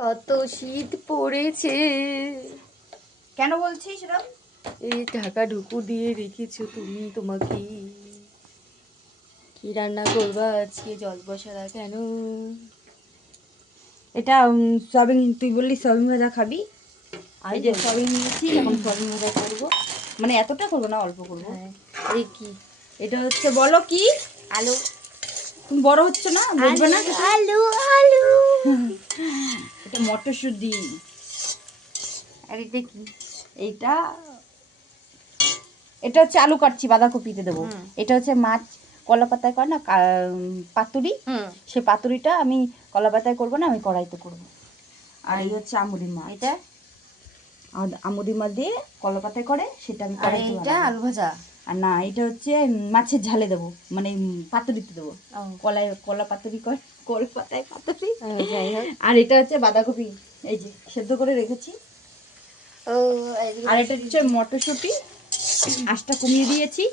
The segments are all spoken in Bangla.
কত শীত পড়েছে। কেন বলছিস এরকম? এই ঢাকা ঢুকু দিয়ে রেখেছো তুমি। তোমাকে কি রান্না করবা আজকে? জল বসালা কেন? এটা সয়াবিন, তুই বললি সয়াবিন ভাজা খাবি। এই যে সয়াবিন নিয়েছি, এখন সয়াবিন ভাজা করবো। মানে এতটা করবো না, অল্প করবো। হ্যাঁ। এই কি এটা হচ্ছে, বলো কি? আলু। তুমি বড় হচ্ছে না, বুঝবে না। আলু আলু। এটা মটরশুঁটি। আর এটা কি? এইটা এটা হচ্ছে আলু কাটছি, বাঁধাকপিতে দেবো। এটা হচ্ছে মাছ কলা পাতায় করে না, পাতুরি। সে পাতুরিটা আমি কলা পাতায় করবো না, আমি কড়াইতে করবো। আর এই হচ্ছে আমুদি মাছ। এটা আমুদি মাছ দিয়ে কলা পাতায় করে, সেটা আমি আর কড়াইতে এইটা বানাবো। আলু ভাজা। আর না, এটা হচ্ছে মাছের ঝালে দেবো, মানে পাতুরিতে দেবো। কলা পাতুরি করে, কলা পাতায় পাতুরি। যাই হোক। আর এটা হচ্ছে বাঁধাকপি, এই যে সেদ্ধ করে রেখেছি। ও আর এটা হচ্ছে মটরশুঁটি, আঁচটা কমিয়ে দিয়েছি,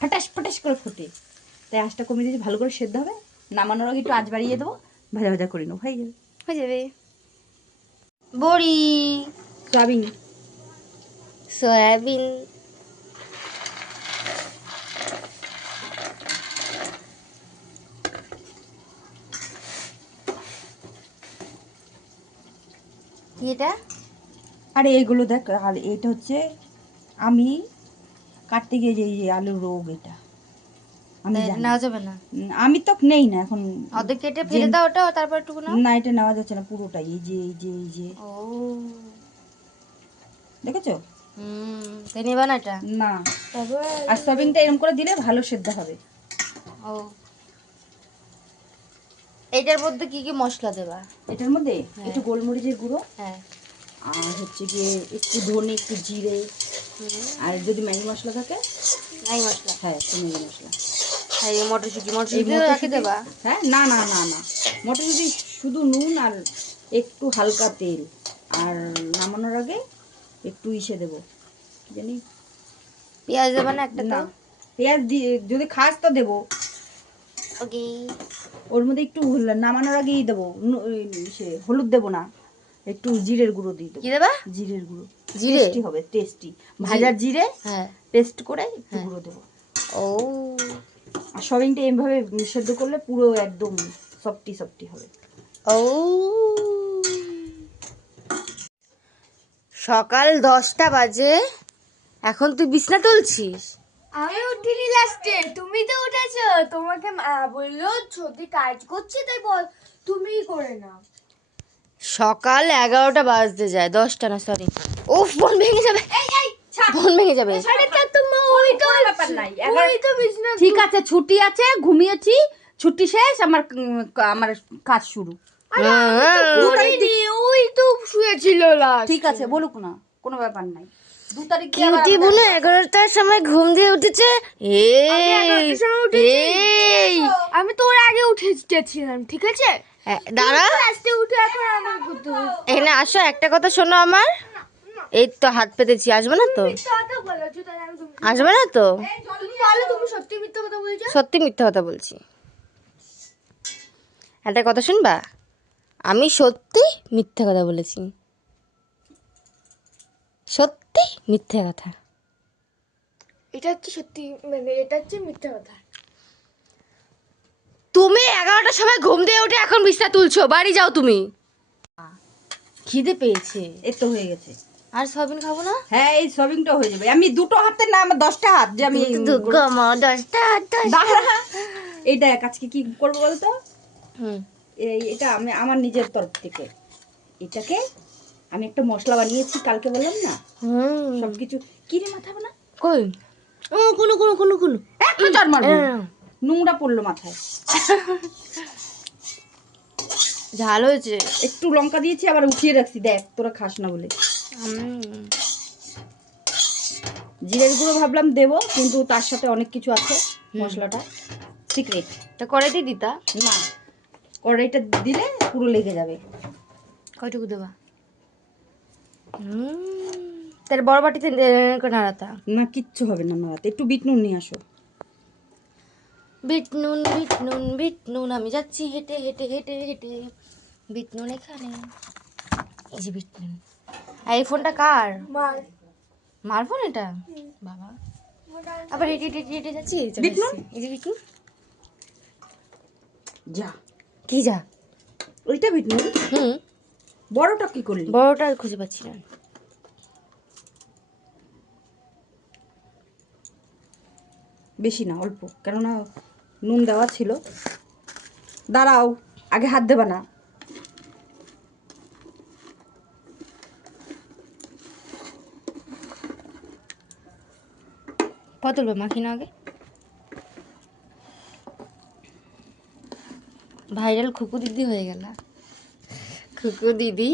ফাটাস ফাটাস করে ফোটে, তাই আঁচটা কমিয়ে দিয়েছি, ভালো করে সেদ্ধ হবে। নামানোর আগে একটু আঁচ বাড়িয়ে দেবো, ভাজা ভাজা করে নেবো, হয়ে যাবে। হয়ে যাবে। বড়ি, সয়াবিন। সয়াবিন। কি এটা? আরে এইগুলো দেখ, আর এটা হচ্ছে আমি কাটতে গিয়ে যে এই যে আলুর রোগ, এটা আমি জানি। নেওয়া যাবে না? আমি তো নেই না এখন। অর্ধেক কেটে ফেলে দাও ওটা, তারপর একটু নাও। না, এটা নেওয়া যাচ্ছে না পুরোটাই। এই যে এই যে এই যে, ও দেখেছো? তাই নেবা না এটা? না, তারপর আর সয়াবিনটা এরকম করে দিলে ভালো সেদ্ধ হবে। ও, এটার মধ্যে কি কি মশলা দেবা? এটার মধ্যে একটু গোলমরিচের গুঁড়ো, হ্যাঁ। আর হচ্ছে গিয়ে একটু ধনে, একটু জিরে, আর যদি ম্যাগি মশলা থাকে। নাই মশলা? হ্যাঁ, একটু ম্যাগি মশলা। হ্যাঁ, এই মটরশুঁটি এই মটরশুঁটি রাখি দেবা? হ্যাঁ, না না না না, মটরশুঁটি শুধু নুন আর একটু হালকা তেল, আর নামানোর আগে একটু ইসে দেবো, কি জানি, পেঁয়াজ দেবা না একটা? না তো পেঁয়াজ দিয়ে যদি খাস তো দেবো। ওকে। ওর মধ্যে একটু নামানোর আগেই দেবো, সে হলুদ দেবো না, একটু জিরের গুঁড়ো দিয়ে দেবো। কি দেবা? জিরের গুঁড়ো, জিরে? টেস্টি হবে, টেস্টি। ভাজার জিরে হ্যাঁ। পেস্ট করে একটু গুঁড়ো দেবো। ও আর সয়াবিনটা এইভাবে সেদ্ধ করলে পুরো একদম সফটি সফটি হবে। ও, সকাল 10টা বাজে, এখন তুই বিছনা তুলছিস? আমি উঠিনি লাস্টে, তুমি তো উঠেছো। তোমাকে মা বললো ছোটি কাজ করছে, তাই বল তুমিই করে নাও। সকাল 11টা বাজতে যায়, 10টা না, সরি। উফ, বোন ভেঙে যাবে, বোন ভেঙে যাবে। আরে তা তোমার ওই তো ব্যাপার নাই, ওই তো বিছনা। ঠিক আছে, ছুটি আছে, ঘুমিয়েছি, ছুটি শেষ, আমার আমার কাজ শুরু। উঠিনি, ওই তো শুয়েছিল লাস্ট। ঠিক আছে, বলুক না, কোনো ব্যাপার নাই। 2 তারিখ দিয়ে কিউটি বোন 11টার সময় ঘুম দিয়ে উঠেছে। এই আমি তো ওর আগে উঠেছিলাম, ঠিক আছে? দাঁড়া, লাস্টে উঠে এখন আমার করতে হবে। এখানে আসো, একটা কথা শোনো আমার। এই তো হাত পেতেছি, আসবে না তো? কথা বলেছো, তাহলে আমি তুমি আসবে না তো? তুমি বলো, তুমি সত্যি মিথ্যা কথা বলছো? সত্যি মিথ্যা কথা বলছি। একটা কথা শুনবা, আমি সত্যি মিথ্যা কথা বলেছি, সত্যি মিথ্যে কথা। এটা হচ্ছে সত্যি, মানে এটা হচ্ছে মিথ্যা কথা। তুমি 11টার সময় ঘুম দিয়ে উঠে এখন বিছনা তুলছো, বাড়ি যাও তুমি। খিদে পেয়েছে। এই তো হয়ে গেছে। আর সয়াবিন খাবো না? হ্যাঁ, এই সয়াবিনটা হয়ে যাবে। আমি 2টো হাতে না, আমার 10টা হাত, যে আমি দাঁড়া। এইটা আজকে কি করবো বলতো? এটা আমি আমার নিজের তরফ থেকে, এটাকে আমি একটা মশলা বানিয়েছি কালকে, বললাম না, সবকিছু। কি রে, মাথা না কই? কোনো কোনো কোনো কোনো একটা চড় মারবো, নোংরা পড়লো মাথায়। ঝাল হয়েছে। একটু লঙ্কা দিয়েছি, আবার উঠিয়ে রাখছি, দেখ তোরা খাস না বলে। জিরের গুঁড়ো ভাবলাম দেবো, কিন্তু তার সাথে অনেক কিছু আছে, মশলাটা সিক্রেট। তা কড়াইতে দিতা না, কড়াইটা দিলে পুরো লেগে যাবে। কয়টুকু দেবা? তার বড় বাটিতে নাড়াতা। না, কিচ্ছু হবে না নাড়াতে। একটু বিট নুন নিয়ে আসো। বিট নুন, বিট নুন, বিট নুন, আমি যাচ্ছি হেঁটে হেঁটে হেঁটে হেঁটে, বিট নুন এখানে। এই যে বিট নুন। আর এই ফোনটা কার? মার মার ফোন এটা? বাবা আবার হেঁটে হেঁটে হেঁটে যাচ্ছি, এই চলে বিট নুন? এসেছি। এই যে বিট নুন। যা, কি যা? ওইটা বিট নুন। হুম, বড়টা কি করলি? বড়টা আর খুঁজে পাচ্ছি না। বেশি না, অল্প, কেননা নুন দেওয়া ছিল। দাঁড়াও, আগে হাত দেবা না। কত লোক মাখি না আগে। ভাইরাল খুকু দিদি হয়ে গেল। খুকু দিদি।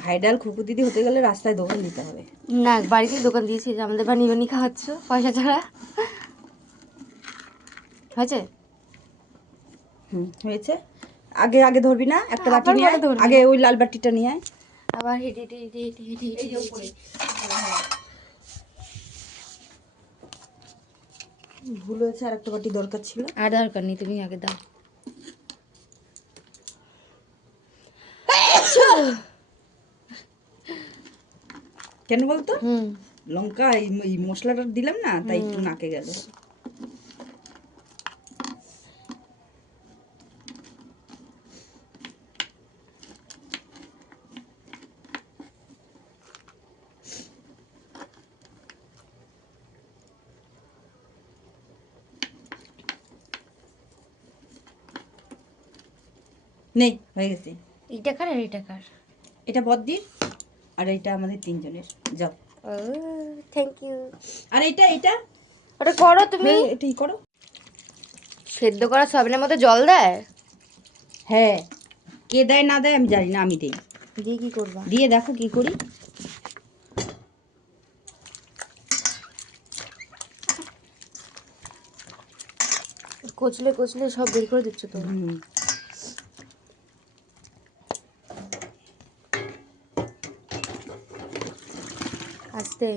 ভাইরাল খুকু দিদি হতে গেলে রাস্তায় দোকান দিতে হবে। না, বাড়িতে দোকান দিয়েছি, যে আমাদের বানিয়ে বানিয়ে খাওয়াচ্ছ পয়সা ছাড়া। হয়েছে? হয়েছে। আগে আগে ধরবি না, একটা বাটি আবার নিয়ে বলে আয়। ধরবি আগে না। ওই লাল বাটিটা নিয়ে আয়। আবার হেঁটে হেঁটে হেঁটে হেঁটে হেঁটে হেঁটে হেঁটে ভুল হয়েছে, আর একটা বাটি দরকার ছিল। আর দরকার নেই, তুমি আগে দাও। কেন বলতো? হুম, লঙ্কা এই মশলাটা দিলাম না, তাই একটু নাকে গেল। নেই, হয়ে গেছে। এইটা কার আর এটা কার? এটা বদ্দির, আর এটা আমাদের তিনজনের। যাও। ও, থ্যাংক ইউ। আর এটা ওটা করো তুমি। এটাই করো। সেদ্ধ করা সয়াবিনের মধ্যে জল দেয়? হ্যাঁ, কে দেয় না দেয় আমি জানি না, আমি দিই। দিয়ে কি করবা? দিয়ে দেখো কি করি। কচলে কচলে সব বের করে দিচ্ছ তো। হুম, আস্তে।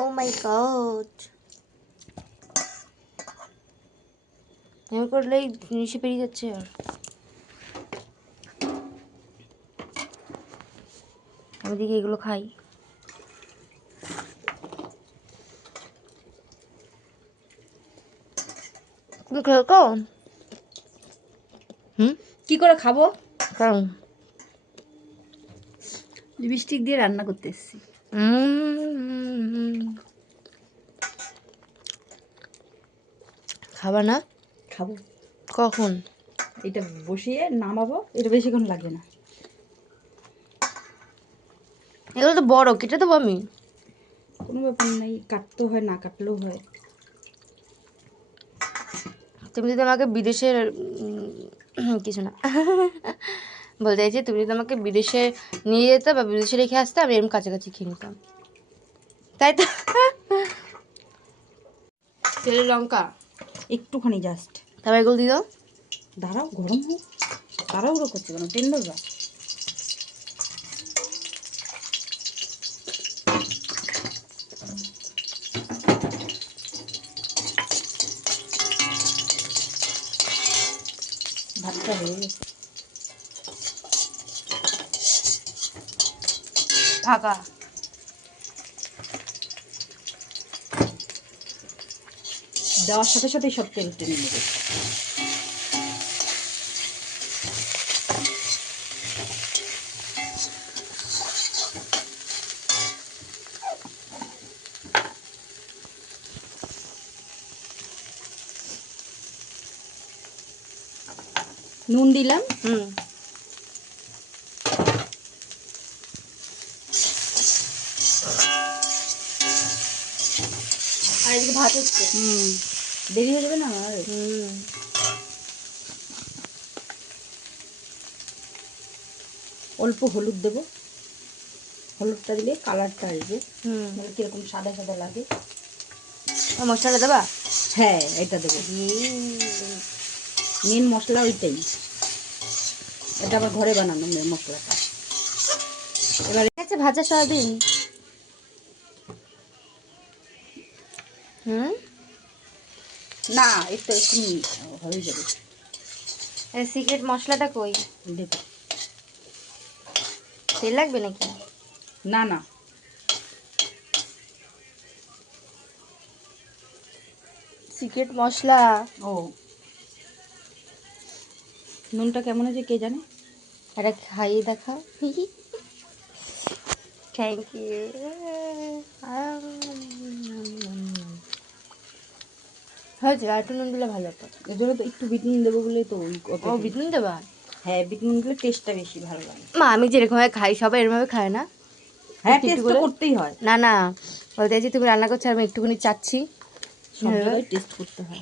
ও মাই গড, এমন করলেই নিশে পেরিয়ে যাচ্ছে। আর আমি দেখি এগুলো খাই। তুমি খেয়ে হুম, কি করে খাবো? কারণ লিপস্টিক দিয়ে রান্না করতে এসেছি। খাবা না? খাবো। কখন? এটা বসিয়ে নামাবো, এটা বেশিক্ষণ লাগবে না। এগুলো তো বড়, কেটে দেবো আমি। কোনো ব্যাপার নেই, কাটতেও হয়, না কাটলেও হয়। তুমি যদি আমাকে বিদেশের কিছু না বলতে চাইছি, তুমি যদি আমাকে বিদেশে নিয়ে যেতে বা বিদেশে রেখে আসতে, আমি এরকম কাছাকাছি খেয়ে নিতাম, তাই তো। তেল লঙ্কা একটুখানি জাস্ট। তারপর এগুলো দিয়ে দাও। দাঁড়াও, গরম হোক। তাড়াহুড়ো করছে কেন? টেন্ডার বা ভাতটা হয়ে গেছে। ফাঁকা। দেওয়ার সাথে সাথেই সব তেল টেনে নেবে। নুন দিলাম। হুম, আর এদিকে ভাত হচ্ছে। দেরি হয়ে যাবে না আমার। হুম, অল্প হলুদ দেবো। হলুদটা দিলে কালারটা আসবে, হুম। মানে কিরকম সাদা সাদা লাগে। মশলাটা দেবা? হ্যাঁ, এটা দেবো। মেন মশলা ওইটাই। এটা আবার ঘরে বানানো মশলাটা। এবার আচ্ছা ভাজা সয়াবিন। হুম, না, একটু এক্ষুনি হয়ে যাবে। সিক্রেট মশলাটা কই? দেখো, তেল লাগবে নাকি? না না, সিক্রেট মশলা। ও নুনটা কেমন আছে কে জানে। এটা খাইয়ে দেখা। Thank you. হয়েছে, আর একটু নুন দিলে ভালো হতো। এর জন্য তো একটু বিট নুন দেবো বলে তো ও বিট নুন দেবা? হ্যাঁ, বিট নুন দিলে টেস্টটা বেশি ভালো লাগে। মা আমি যেরকম ভাবে খাই সবাই এরকম ভাবে খায় না? হ্যাঁ, একটু টেস্ট তো করে। করতেই হয়, না না, বলতে চাইছি তুমি রান্না করছো আর আমি একটুখানি চাচ্ছি। সব জায়গায় টেস্ট করতে হয়।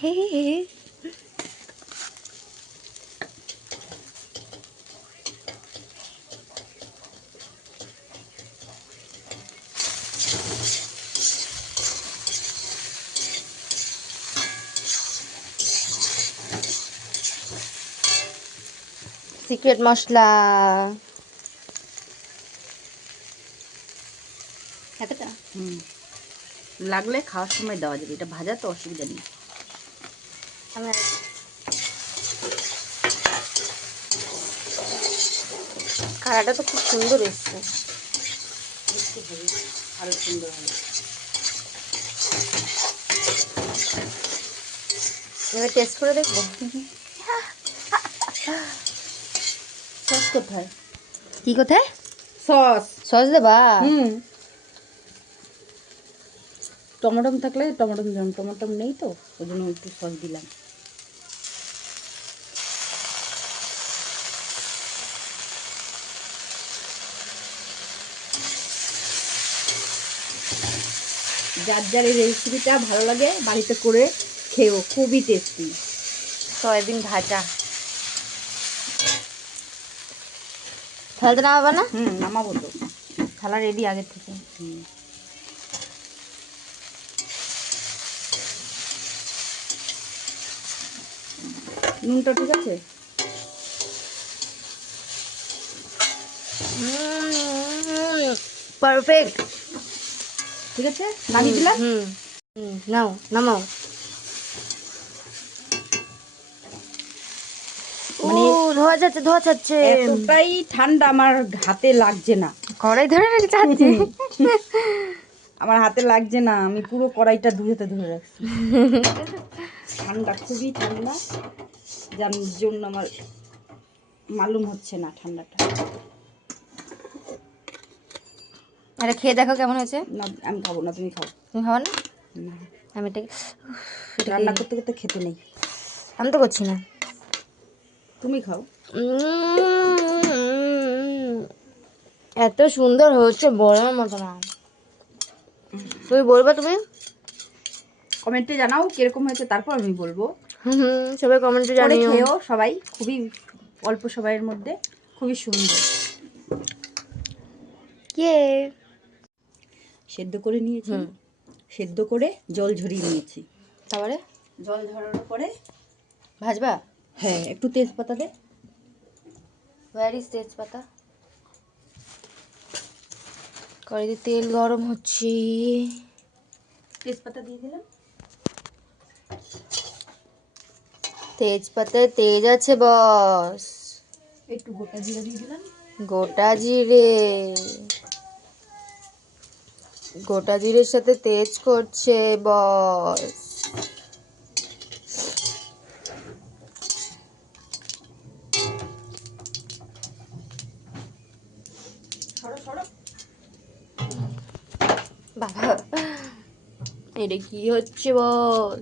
সিক্রেট মশলা এতটা। হুম, লাগলে খাওয়ার সময় দেওয়া যাবে, এটা ভাজা তো অসুবিধা নেই। আমি কালারটা তো খুব সুন্দর এসছে। আরো সুন্দর হবে। এবার টেস্ট করে দেখবো। সস কোথায়? কি কোথায়? সস। সস দেবা? হুম, টমেটো থাকলে টমেটো দিলাম, টমেটো নেই তো ওই জন্য একটু সস দিলাম। যার যার এই রেসিপিটা ভালো লাগে বাড়িতে করে খেও, খুবই টেস্টি। সয়াবিন ভাজা। থালাতে নামাবা না? হুম, নামাবো তো। থালা রেডি আগে থেকে। হুম, নুনটা ঠিক আছে? পারফেক্ট। ঠিক আছে, নামিয়ে দিলাম। হুম হুম, নাও নামাও। ও মানে ধোয়া যাচ্ছে, ধোয়া যাচ্ছে। এতটাই ঠান্ডা আমার হাতে লাগছে না। কড়াই ধরে রেখে যাচ্ছে। আমার হাতে লাগছে না, আমি পুরো কড়াইটা ধুয়েতে ধরে রাখছি। ঠান্ডা, খুবই ঠান্ডা, যার জন্য আমার মালুম হচ্ছে না ঠান্ডাটা। আরে খেয়ে দেখো কেমন হয়েছে। না, আমি খাবো না, তুমি খাও। তুমি খাও না? না, আমি এটাকে রান্না করতে করতে খেতে নেই। আমি তো করছি না। তুমি খাও। এত সুন্দর হচ্ছে বলার মতো না। তুমি বলবা তুমি? কমেন্টে জানাও কিরকম হয়েছে, তারপর আমি বলবো। সবাই কমেন্টে করে জানিও। খেয়েও সবাই, খুবই অল্প সময়ের মধ্যে খুবই সুন্দর। কে? সেদ্ধ করে নিয়েছি, হুম। সেদ্ধ করে জল ঝরিয়ে নিয়েছি। তারপরে জল ঝরানোর পরে ভাজবা? হ্যাঁ, একটু তেজপাতা দে। ওয়ার ইজ তেজপাতা? কড়াইতে তেল গরম হচ্ছে। তেজপাতা দিয়ে দিলাম। তেজপাতায় তেজ আছে বস। একটু গোটা জিরা দিয়ে দিলাম। গোটা জিরে। গোটা জিরের সাথে তেজ করছে বস। সরো সরো। বাবা এটা কি হচ্ছে বস?